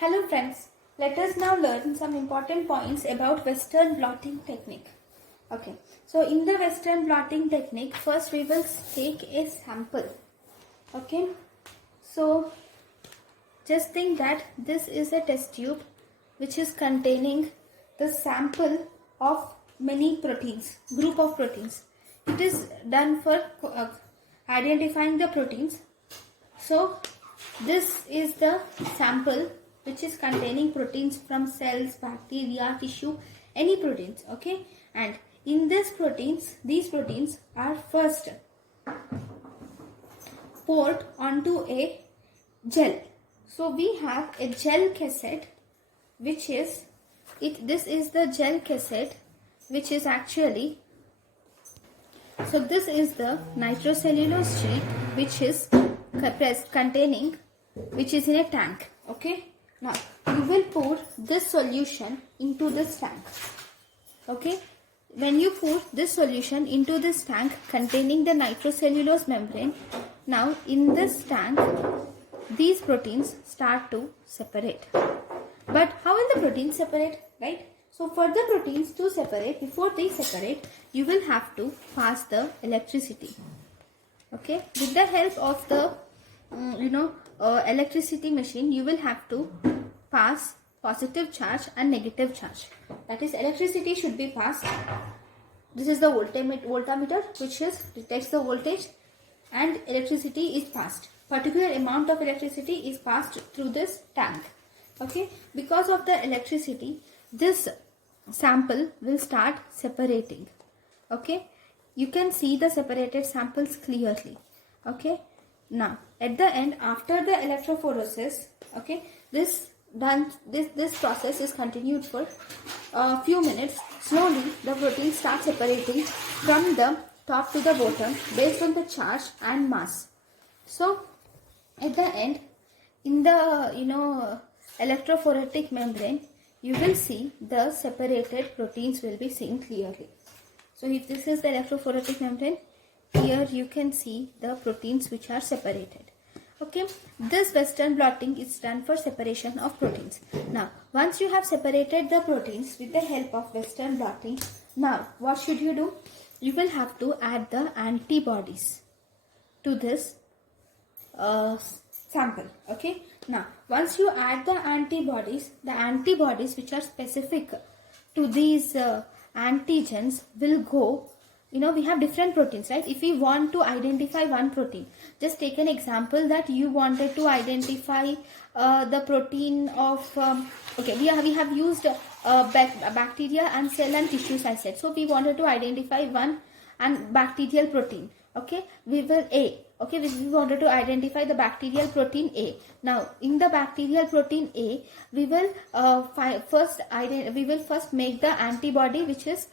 Hello friends, let us now learn some important points about Western blotting technique. Okay, so in the Western blotting technique, first we will take a sample. Okay, so just think that this is a test tube which is containing the sample of many proteins, group of proteins. It is done for identifying the proteins. So this is the sample which is containing proteins from cells, bacteria, tissue, any proteins. Okay, and in these proteins are first poured onto a gel. So we have a gel cassette, which is this is the gel cassette, which is actually, so this is the nitrocellulose sheet which is containing, which is in a tank. Okay, now you will pour this solution into this tank. Okay, when you pour this solution into this tank containing the nitrocellulose membrane, now in this tank these proteins start to separate. But how will the proteins separate, right? So for the proteins to separate, before they separate, you will have to pass the electricity. Okay, with the help of the electricity machine, you will have to pass positive charge and negative charge. That is, electricity should be passed. This is the voltmeter which detects the voltage, and electricity is passed. Particular amount of electricity is passed through this tank. Okay, because of the electricity, this sample will start separating. Okay, you can see the separated samples clearly. Okay, now at the end, after the electrophoresis, okay, this process is continued for a few minutes. Slowly the proteins start separating from the top to the bottom based on the charge and mass. So at the end, in the electrophoretic membrane, you will see the separated proteins will be seen clearly. So if this is the electrophoretic membrane, here you can see the proteins which are separated. Okay, this Western blotting is done for separation of proteins. Now, once you have separated the proteins with the help of Western blotting, now what should you do? You will have to add the antibodies to this sample. Okay, now once you add the antibodies which are specific to these antigens will go. We have different proteins, right? If we want to identify one protein, just take an example that you wanted to identify the protein of we have used bacteria and cell and tissue said. So we wanted to identify one and bacterial protein. Okay, we will A. Okay, we wanted to identify the bacterial protein A. Now in the bacterial protein A, we will first make the antibody which is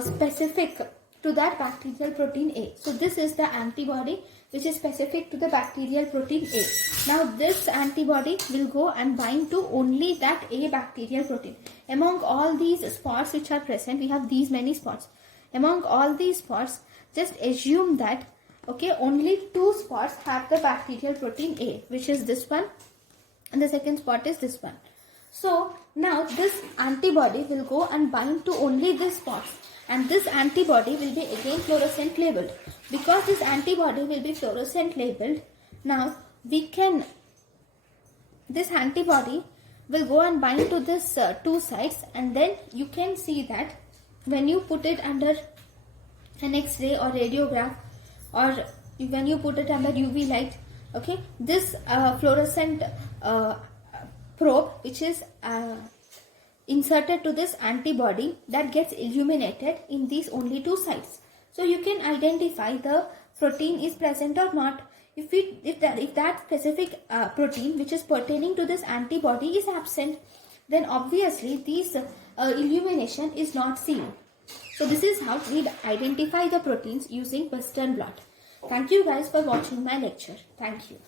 specific to that bacterial protein A. So this is the antibody which is specific to the bacterial protein A. Now this antibody will go and bind to only that A bacterial protein. Among all these spots which are present, we have these many spots. Among all these spots, just assume that only 2 spots have the bacterial protein A, which is this one, and the second spot is this one. So now this antibody will go and bind to only this spots, and this antibody will be again fluorescent labeled. Because this antibody will be fluorescent labeled, now this antibody will go and bind to this 2 sites, and then you can see that when you put it under an X-ray or radiograph, or when you put it under UV light, okay, this fluorescent probe which is inserted to this antibody, that gets illuminated in these only 2 sites. So you can identify the protein is present or not. If that specific protein which is pertaining to this antibody is absent, then obviously this illumination is not seen. So this is how we identify the proteins using Western blot. Thank you guys for watching my lecture. Thank you.